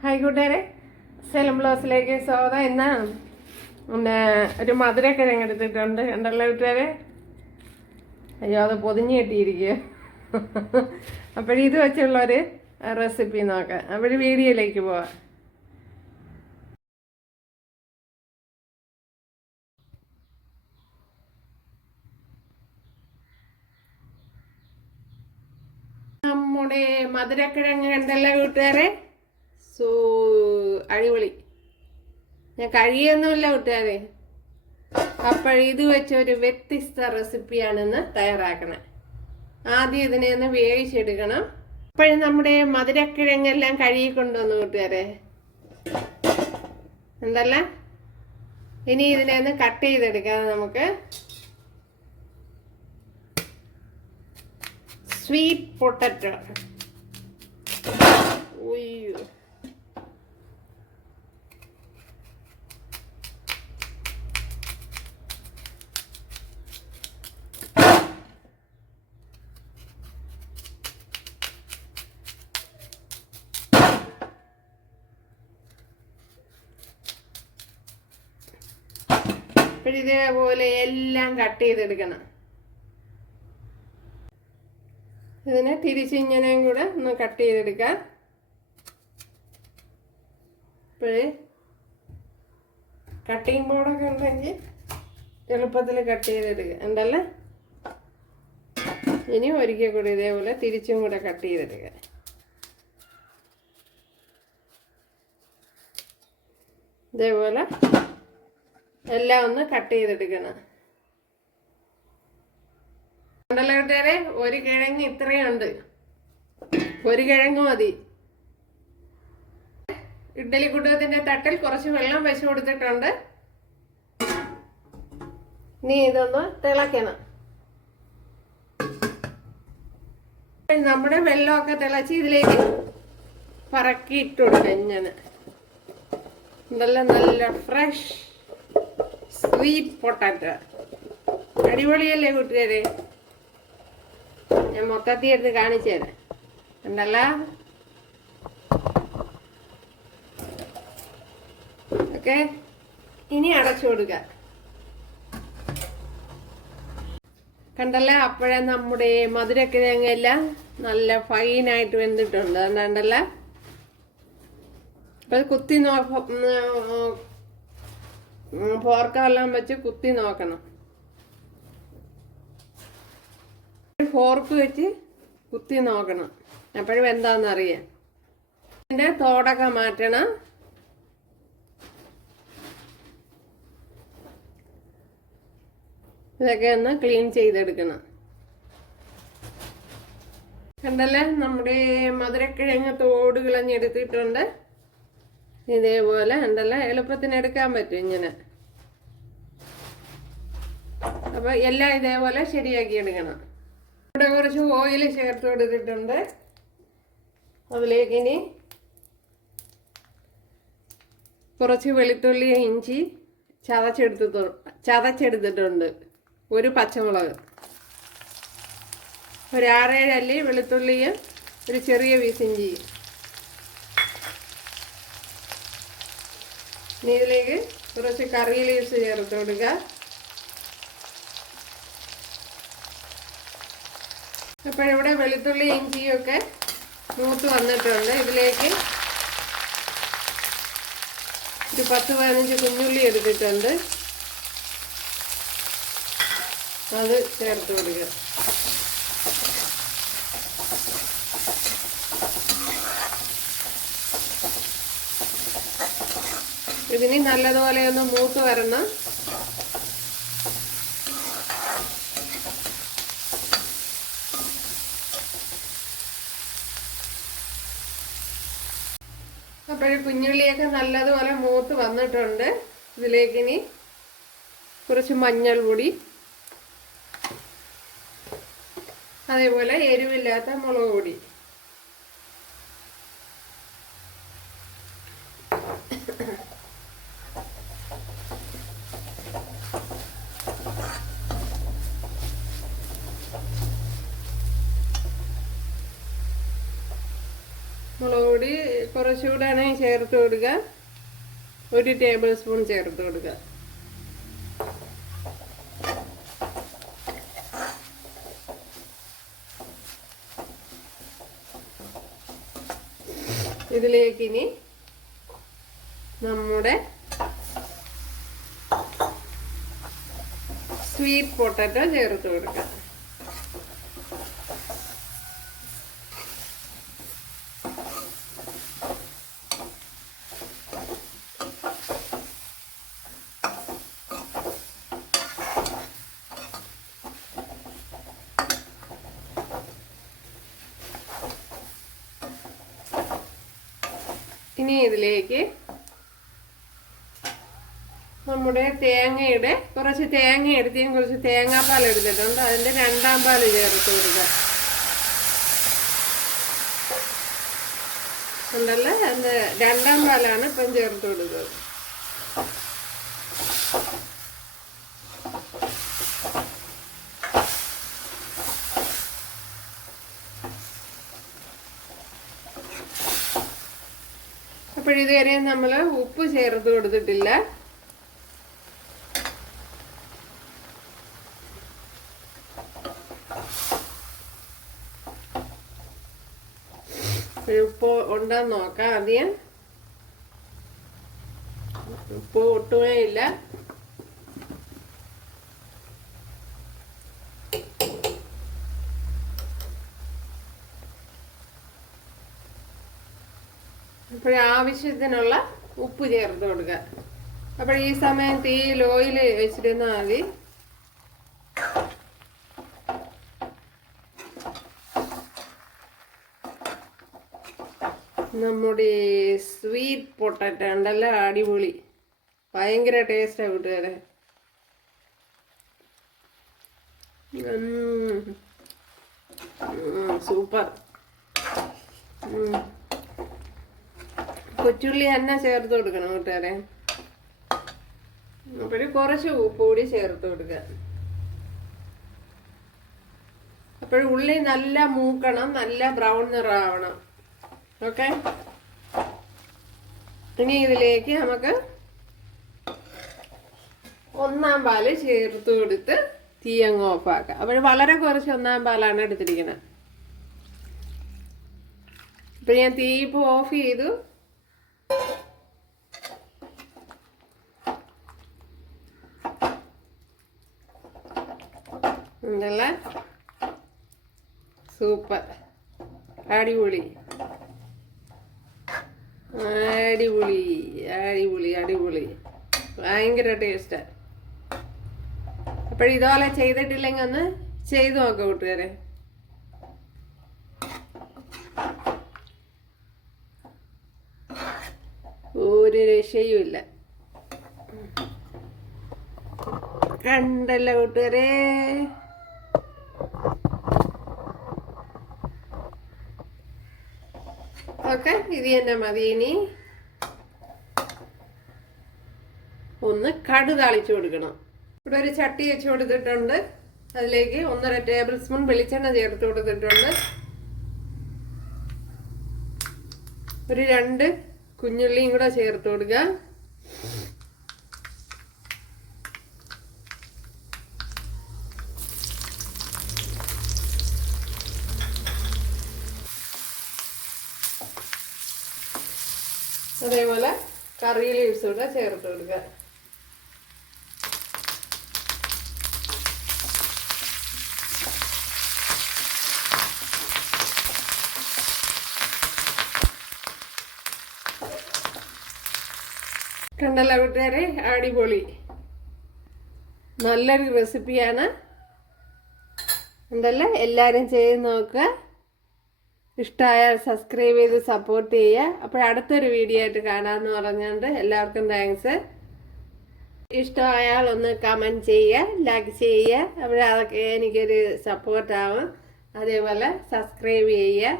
Hi കൂട്ടുകാരെ, സേലം ബ്ലൗസിലേക്ക് സ്വാഗതം. ഇന്ന് പിന്നെ ഒരു മധുരക്കിഴങ്ങ് എടുത്തിട്ടുണ്ട്. കണ്ടല്ലോ കൂട്ടുകാരെ, അയ്യോ അത് പൊതിഞ്ഞ് കെട്ടിയിരിക്കുക. അപ്പോഴിത് വെച്ചുള്ളൊരു റെസിപ്പി നോക്കാം. അപ്പോൾ വീഡിയോയിലേക്ക് പോവാം. നമ്മുടെ മധുരക്കിഴങ്ങ് കണ്ടല്ലോ കൂട്ടുകാരെ, അടിപൊളി. ഞാൻ കഴിയൊന്നുമില്ല കൂട്ടുകാരെ. അപ്പോഴിത് വെച്ചൊരു വ്യത്യസ്ത റെസിപ്പിയാണെന്ന് തയ്യാറാക്കണം. ആദ്യം ഇതിനെ ഒന്ന് വേവിച്ചെടുക്കണം. അപ്പോഴും നമ്മുടെ മധുരക്കിഴങ്ങെല്ലാം കഴുകി കൊണ്ടുവന്നു കൂട്ടുകാരെ. എന്തല്ല, ഇനി ഇതിനെ ഒന്ന് കട്ട് ചെയ്തെടുക്കാം. നമുക്ക് സ്വീറ്റ് പൊട്ടറ്റോ. ഉയ്യോ, ഇതേപോലെ എല്ലാം കട്ട് ചെയ്തെടുക്കണം. ഇതിനെ തിരിച്ചിങ്ങനെയും കൂടെ ഒന്ന് കട്ട് ചെയ്തെടുക്കാം. ഇപ്പോഴേ കട്ടിങ് ബോർഡൊക്കെ ഉണ്ടെങ്കിൽ എളുപ്പത്തിൽ കട്ട് ചെയ്തെടുക്കുക. ഉണ്ടല്ലേ, ഇനി ഒരിക്കൽ കൂടി ഇതേപോലെ തിരിച്ചും കൂടെ കട്ട് ചെയ്തെടുക്കുക. ഇതേപോലെ എല്ലാം ഒന്ന് കട്ട് ചെയ്തെടുക്കണം. ഉണ്ടല്ലോ കൂട്ടുകാരെ, ഒരു കിഴങ്ങ് ഇത്രയുണ്ട്. ഒരു കിഴങ്ങ് മതി. ഇഡ്ഡലി കുടുംബത്തിന്റെ തട്ടിൽ കുറച്ച് വെള്ളം വെച്ച് കൊടുത്തിട്ടുണ്ട്. ഇനി ഇതൊന്ന് തിളയ്ക്കണം. നമ്മുടെ വെള്ളമൊക്കെ തിളച്ച് ഇതിലേക്ക് പറക്കി ഇട്ട് കൊടുക്കാം. ഇങ്ങനെ നല്ല ഫ്രഷ് സ്വീറ്റ് പൊട്ടാറ്റോ. അടിപൊളിയല്ലേ കൂട്ടുകാരെ? ഞാൻ മൊത്തത്തിൽ എടുത്ത് കാണിച്ചു തരാം. ഉണ്ടല്ലോ, ഓക്കെ. ഇനി അടച്ചു കൊടുക്കുക. കണ്ടല്ല, അപ്പോഴേ നമ്മുടെ മധുരക്കിഴങ്ങെല്ലാം നല്ല ഫൈനായിട്ട് വെന്തിട്ടുണ്ട്. കണ്ടല്ല, അപ്പൊ കുത്തി ഫോർക്കെല്ലാം വെച്ച് കുത്തി നോക്കണം. ഫോർക്ക് വെച്ച് കുത്തി നോക്കണം. അപ്പോഴും എന്താണെന്നറിയാം. ഇതിൻ്റെ തോടൊക്കെ മാറ്റണം. ഇതൊക്കെ ഒന്ന് ക്ലീൻ ചെയ്തെടുക്കണം. കണ്ടല്ലേ, നമ്മുടെ മധുരക്കിഴങ്ങ് തോട് കളഞ്ഞെടുത്തിട്ടുണ്ട്. ഇതേപോലെ ഉണ്ടല്ലോ, എളുപ്പത്തിന് എടുക്കാൻ പറ്റും ഇങ്ങനെ. അപ്പൊ എല്ലാം ഇതേപോലെ ശരിയാക്കി എടുക്കണം. ഇവിടെ കുറച്ച് ഓയിൽ ചേർത്ത് കൊടുത്തിട്ടുണ്ട്. അതിലേക്ക് ഇനി കുറച്ച് വെളുത്തുള്ളി ഇഞ്ചി ചതച്ചെടുത്തിട്ടുണ്ട്. ഒരു പച്ചമുളക്, ഒരു 6-7 അല്ലി വെളുത്തുള്ളിയും ഒരു ചെറിയ പീസ് ഇഞ്ചി. ഇനി ഇതിലേക്ക് കുറച്ച് കറി ലീവ്സ് ചേർത്ത് കൊടുക്കുക. അപ്പോഴിവിടെ വെളുത്തുള്ളി ഇഞ്ചിയൊക്കെ മൂത്ത് വന്നിട്ടുണ്ട്. ഇതിലേക്ക് ഒരു 10-15 കുഞ്ഞുള്ളി എടുത്തിട്ടുണ്ട്. അത് ചേർത്ത് കൊടുക്കുക. ഇതിന് നല്ലതുപോലെ ഒന്ന് മൂത്ത് വരണം. അപ്പോഴും കുഞ്ഞുള്ളിയൊക്കെ നല്ലതുപോലെ മൂത്ത് വന്നിട്ടുണ്ട്. ഇതിലേക്ക് ഇനി കുറച്ച് മഞ്ഞൾ പൊടി, അതേപോലെ എരിവില്ലാത്ത മുളക് പൊടി. മുളക് പൊടി കുറച്ചുകൂടെ ചേർത്ത് കൊടുക്കുക. 1 ടേബിൾ സ്പൂൺ ചേർത്ത് കൊടുക്കുക. ഇതിലേക്ക് ഇനി നമ്മുടെ സ്വീറ്റ് പൊട്ടാറ്റോ ചേർത്ത് കൊടുക്കാം. ഇനി ഇതിലേക്ക് നമ്മുടെ തേങ്ങയുടെ കുറച്ച് തേങ്ങ എടുത്തേക്കും കുറച്ച് തേങ്ങാപ്പാൽ എടുത്തിട്ടുണ്ട്. അതിൻ്റെ 2ാം പാല് ചേർത്ത് കൊടുക്കുക. ഉണ്ടല്ലേ, അത് 2ാം പാലാണ് ഇപ്പം ചേർത്ത് കൊടുക്കുന്നത്. അപ്പോഴിതുവരെ നമ്മൾ ഉപ്പ് ചേർത്ത് കൊടുത്തിട്ടില്ല. ഉപ്പ് ഉണ്ടെന്ന് നോക്കാം ആദ്യം. ഉപ്പ് ഒട്ടുമേ ഇല്ല. ആവശ്യത്തിനുള്ള ഉപ്പ് ചേർത്ത് കൊടുക്കുക. അപ്പോൾ ഈ സമയം തീ ലോയിൽ വെച്ചിരുന്നാൽ മതി. നമ്മുടെ സ്വീറ്റ് പൊട്ടാറ്റോ ഉണ്ടല്ലോ, അടിപൊളി, ഭയങ്കര ടേസ്റ്റാണ് കൂട്ടുകാരെ. സൂപ്പർ. കൊച്ചുള്ളി തന്നെ ചേർത്ത് കൊടുക്കണം കൂട്ടുകാരെ. അപ്പോഴും കുറച്ച് ഉപ്പ് കൂടി ചേർത്ത് കൊടുക്കുക. അപ്പോഴും ഉള്ളി നല്ല മൂക്കണം, നല്ല ബ്രൗൺ നിറമാവണം. ഓക്കെ, ഇനി ഇതിലേക്ക് നമുക്ക് 1ാം പാല് ചേർത്ത് കൊടുത്ത് തീ അങ്ങ് ഓഫാക്കാം. അപ്പോൾ വളരെ കുറച്ച് 1ാം പാലാണ് എടുത്തിരിക്കുന്നത്. ഇപ്പം ഞാൻ തീ ഇപ്പോൾ ഓഫ് ചെയ്തു. ഉണ്ടല്ലേ, സൂപ്പർ, അടിപൊളി അടിപൊളി അടിപൊളി അടിപൊളി, ഭയങ്കര ടേസ്റ്റാണ്. അപ്പോഴിതുപോലെ ചെയ്തിട്ടില്ലെങ്കിൽ ഒന്ന് ചെയ്തു നോക്കാം കൂട്ടുകാരെ. ഒരു രക്ഷയുമില്ല. കണ്ടല്ലോ കൂട്ടുകാരെ. ഓക്കെ, ഇത് തന്നെ മതി. ഇനി ഒന്ന് കടു താളിച്ചു കൊടുക്കണം. ഇവിടെ ഒരു ചട്ടി വെച്ച് കൊടുത്തിട്ടുണ്ട്. അതിലേക്ക് 1.5 ടേബിൾ സ്പൂൺ വെളിച്ചെണ്ണ ചേർത്ത് കൊടുത്തിട്ടുണ്ട്. ഒരു 2 കുഞ്ഞുള്ളിയും കൂടെ ചേർത്ത് കൊടുക്കുക. അതേപോലെ കറി ലീവ്സ് കൂടെ ചേർത്ത് കൊടുക്കുക. കണ്ടല്ലോ കൂട്ടുകാരെ, അടിപൊളി, നല്ലൊരു റെസിപ്പിയാണ്. ഉണ്ടല്ലോ, എല്ലാവരും ചെയ്ത് നോക്കുക. ഇഷ്ടമായാൽ സബ്സ്ക്രൈബ് ചെയ്ത് സപ്പോർട്ട് ചെയ്യുക. അപ്പോൾ അടുത്തൊരു വീഡിയോ ആയിട്ട് കാണാമെന്ന് പറഞ്ഞുകൊണ്ട് എല്ലാവർക്കും താങ്ക്സ്. ഇഷ്ടമായാൽ ഒന്ന് കമൻറ്റ് ചെയ്യുക, ലൈക്ക് ചെയ്യുക. അപ്പോൾ അതൊക്കെ എനിക്കൊരു സപ്പോർട്ടാവും. അതേപോലെ സബ്സ്ക്രൈബ് ചെയ്യുക.